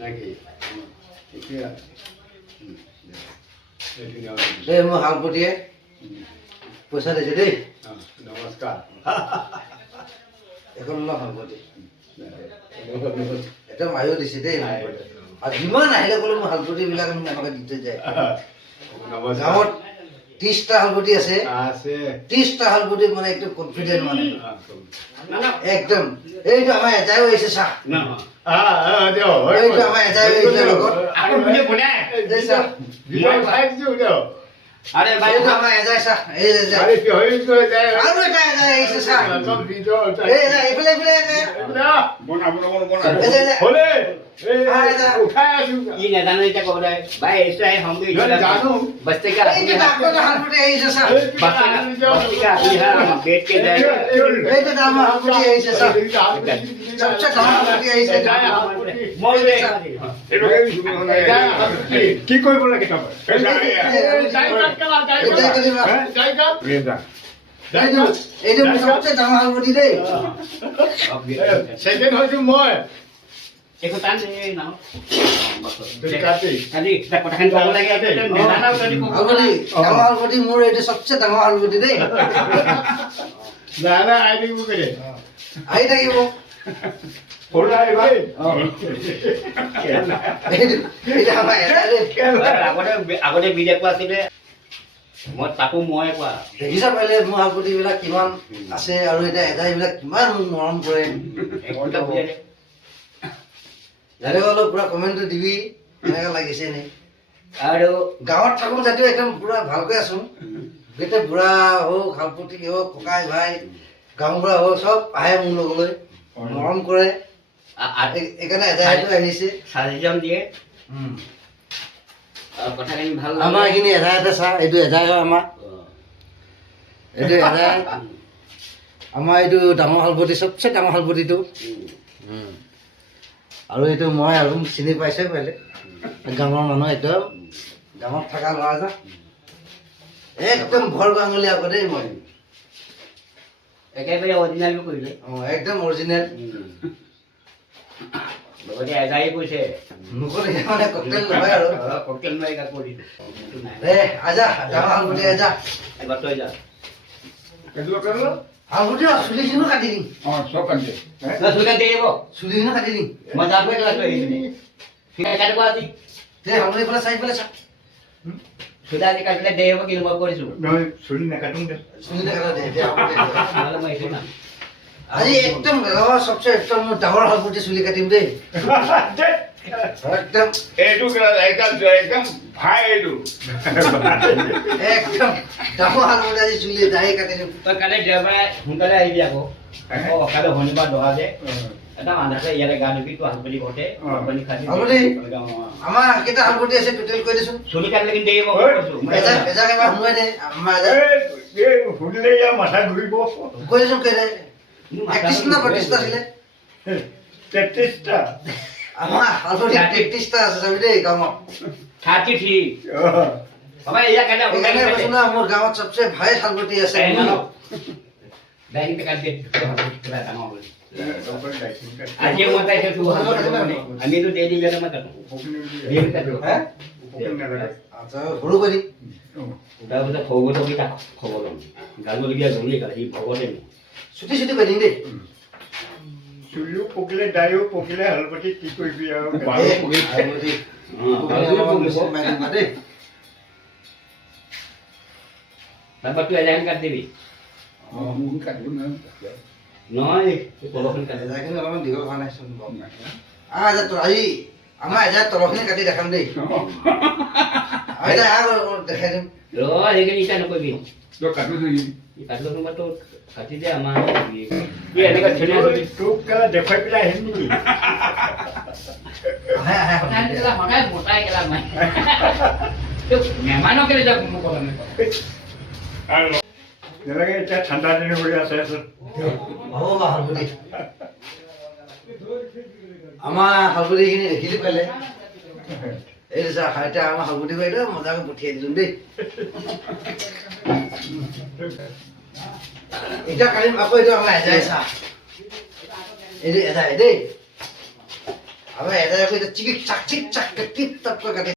নাকি এতিয়া এই মই হালপতিয়ে পইচা দিছে দেই নমস্কাৰ এখন লোৱা হালপতি এটা মায়ো দিছে দেই আৰু যিমান আহিলে ক'লে মোৰ হালপতিবিলাক এনেকৈ দি থৈ যায় গাঁৱত 30টা হালপতি আছে 30টা হালপতি মানে একদম কনফিডেণ্ট মানে একদম এইটো আমাৰ এটাইও আহিছে চাহ এইটো আমাৰ এটাইও আহিছে লগত আরে ভাই আমার এজাই সা এই যে আরে কি হই তো যায় আর এটা এজাই সা সব ভিডিও এই যে এফলে এফলে না বনা হলে এই উঠায় আসু ये ना जानो এটা কবে ভাই ऐसा है हम भी जानो बस्ते का এই যে ডাক্তার হালপটে এই যে সা बस्ते का अभी है हम बैठ के जाए এই যে দাম হালপটে এই যে সা सबसे दाम हालपटে এই যে मोल रे কি কৰিব লাগে তবে এইটো সবচেয়ে ডাঙৰ হালপতি দেই সেকেন্ড হইছো মই একো টান নেই না কাটি কালি এটা কথাখান ক'ব লাগে নেজানাও যদি ক'ব হালপতি ডাঙৰ হালপতি মোৰ এইটো সবচেয়ে ডাঙৰ হালপতি দেই জানা আইডি কৰে আহি থাকিব ফোলা ভাই এইটো আমাৰ এটাই দেই আগতে বিজে কোৱা আছিলে মই তাকো মই কোৱা দেখিছা পাৰিলে মোৰ হালপতিবিলাক কিমান আছে আৰু এতিয়া এটাইবিলাক কিমান মোক মৰম কৰে একোটা বুজাই দে জানে অলপ পুৰা কমেণ্টটো দিবি কেনেকুৱা লাগিছে নে আৰু গাঁৱত থাকোঁ যদিও একদম পুৰা ভালকৈ আছোঁ গোটেই বুঢ়া হওক হালপতি হওক ককাই ভাই গাঁওবুঢ়া হওক চব আহে মোৰ লগলৈ মৰম কৰে এইকাৰণে এটাইটো আহিছে চাজেশ্যন দিয়ে আৰু কথাখিনি ভাল আমাৰ এইখিনি এটাই এটা চাহ এইটো এটাই হয় আমাৰ এইটো এটাই আমাৰ এইটো ডাঙৰ হালপতি চবচে ডাঙৰ হালপতিটো আৰু এইটো মই আৰু চিনি পাইছে পাৰিলে গাঁৱৰ মানুহ একদম গাঁৱত থকা ল'ৰা যে একদম ভৰ গাঙলি আকৌ দেই মই একেবাৰে অৰিজিনেলটো কৰিলে অঁ একদম অৰিজিনেল লগতে এজাই কৈছে মুখত মানে ককটেল নহয় আৰু ককটেল মাৰি কাক কৰি দে আজা ডাঙৰ হালপতি আজা এবাৰ তই যা কেটলো করলো হালপতি চুলিখিনিও কাটি দিম সব কাটে না সুলকান দিয়ে দিব চুলিখিনিও কাটি দিম মই যাম কৈ ক্লাছ কৰি ঠিক আছে কাটিব আজি দে হালপতি পেলাই চাই পেলাই চা সুদা আজি কাটিলে দিয়ে হ'ব কিন্তু মই কৰিছোঁ নহয় চুলি নাকাটুং দে চুলি নাকাটা দে দে হালপতি নহ'লে মই এইটো না আজি একদম গাঁৱৰ চবচে একদম মোৰ ডাঙৰ হালপতি চুলি কাটিম দেই একদম এইটো একদম একদম ভাই এইটো একদম ডাঙৰ হালপতি আজি চুলি দাঢ়ি কাটি দিম তই কালি দেওবাৰে সোনকালে আহিবি আকৌ কালি শনিবাৰ দহা যে একদম আন্ধাৰে ইয়াতে গা ধুবি তো হালপতি ঘৰতে পানী খাই হালপতি আমাৰ কেইটা হালপতি আছে টোটেল কৈ দেচোন চুলি কাটিলে কিন্তু দিয়ে মই কৈছোঁ এজাক এবাৰ সোমাই দে আমাৰ এজাক এই শুনিলে ইয়াৰ মাথা ঘূৰিব কৈ দেচোন কেই দে 31 না 32টা আছিলে 33টা আমাৰ হালপতি 33টা আছে চাবি দেই গাঁৱত 33 বাবা এয়া কাটা সেইকাৰণে কৈছো না মোৰ গাঁৱত চবচে ভাই হালপতি আছে ডাইনিং কাট দে আজি মই তাইকে তো আমি তো ডেইলি বেলা মত ডেইলি কাটো হ্যাঁ আচ্ছা সৰু কৰি তাৰপিছত খবৰ কি তাক খবৰ ল'ম গালবলগীয়া জৰুৰী কালি ভগতে ছুটি ছুটি কৰি দিম দেই চুলিও পকিলে দায়ো পকিলে হালপতি কি কৰিবি আৰু হালপতি দেই তাৰপৰা তই এজান কাট দিবি নহয় তলখন কাটি এজাখিনি অলপমান দীঘল হোৱা নাই চোন আজ আজি আমাৰ এজাক তলখিনি কাটি দেখাম দেই দেখাই দিম সেইখিনি ইটা নকৰিবি কাটিলো তোমাৰ তো কাটি দে আমাৰ এনেকুৱা ধুনীয়া তোক কেলা দেখুৱাই পেলাই আহিম নেকি সদায় মোটাই গেলা মই মেহমানক কেলে যাওক মোক ক'লে নেলাগে এতিয়া ঠাণ্ডা দিন হৈ আছে হ'ব বা হালপতি আমাৰ হালপতিখিনি দেখিলি পালে এই চা এতিয়া আমাৰ হালপতি বাইদেউ মজাকৈ পঠিয়াই দিলোঁ দেই এতিয়া কালিম আকৌ এইটো আমাৰ এজাই চা এইটো এজাই দেই আমাৰ এটা চিকিৎসাক টিপ টাপ কৰি কাটি